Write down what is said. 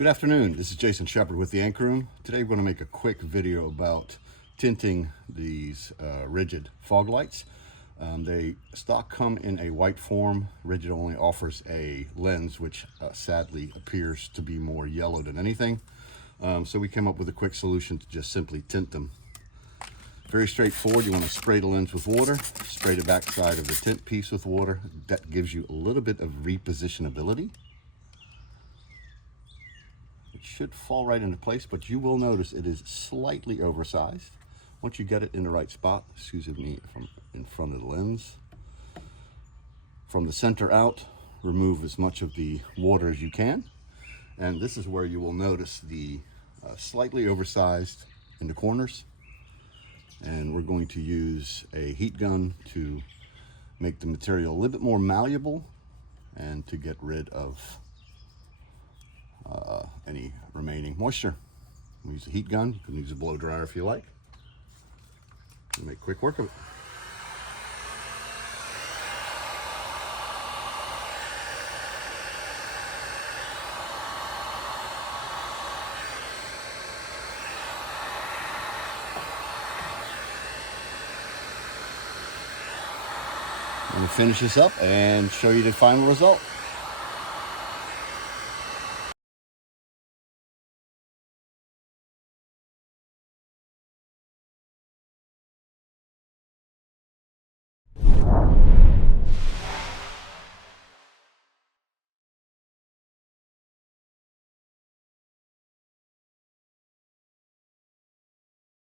Good afternoon, this is Jason Shepard with the Ink Room. Today we're going to make a quick video about tinting these Rigid fog lights. They stock come in a white form. Rigid only offers a lens which sadly appears to be more yellow than anything. So we came up with a quick solution to just simply tint them. Very straightforward. You want to spray the lens with water, spray the back side of the tint piece with water. That gives you a little bit of repositionability. It should fall right into place, but you will notice it is slightly oversized. Once you get it in the right spot, excuse me, from in front of the lens, from the center out, remove as much of the water as you can. And this is where you will notice the slightly oversized in the corners. And we're going to use a heat gun to make the material a little bit more malleable and to get rid of any remaining moisture. We'll use a heat gun. You can use a blow dryer if you like. And make quick work of it. I'm going to finish this up and show you the final result.